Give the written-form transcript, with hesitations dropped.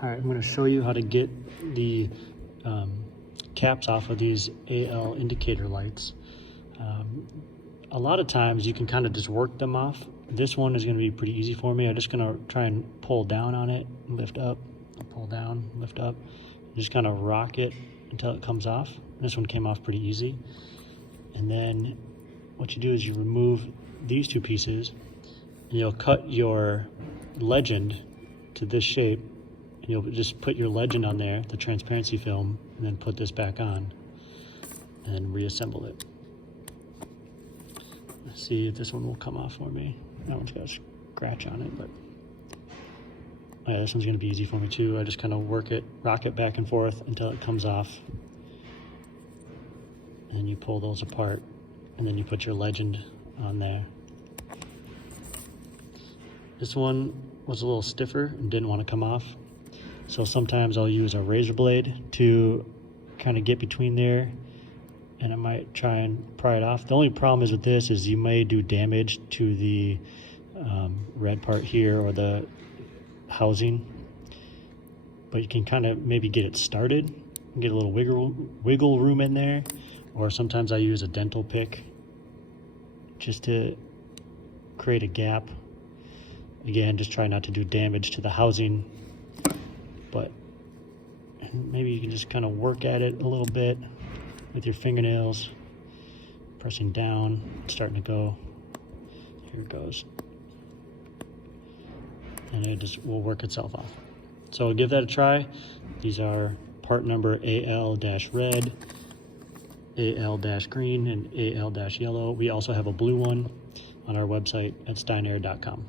All right, I'm going to show you how to get the caps off of these AL indicator lights. A lot of times you can kind of just work them off. This one is going to be pretty easy for me. I'm just going to try and pull down on it, lift up, pull down, lift up, just kind of rock it until it comes off. This one came off pretty easy. And then what you do is you remove these two pieces and you'll cut your legend to this shape. You'll just put your legend on there, the transparency film, and then put this back on and reassemble it. Let's see if this one will come off for me. That one's got a scratch on it, but yeah, this one's gonna be easy for me too. I just kind of rock it back and forth until it comes off. And you pull those apart and then you put your legend on there. This one was a little stiffer and didn't want to come off. So sometimes I'll use a razor blade to kind of get between there, and I might try and pry it off. The only problem is with this is you may do damage to the red part here or the housing, but you can kind of maybe get it started and get a little wiggle room in there. Or sometimes I use a dental pick just to create a gap. Again, just try not to do damage to the housing, but maybe you can just kind of work at it a little bit with your fingernails, pressing down, starting to go. Here it goes. And it just will work itself off. So give that a try. These are part number AL-red, AL-green, and AL-yellow. We also have a blue one on our website at steinair.com.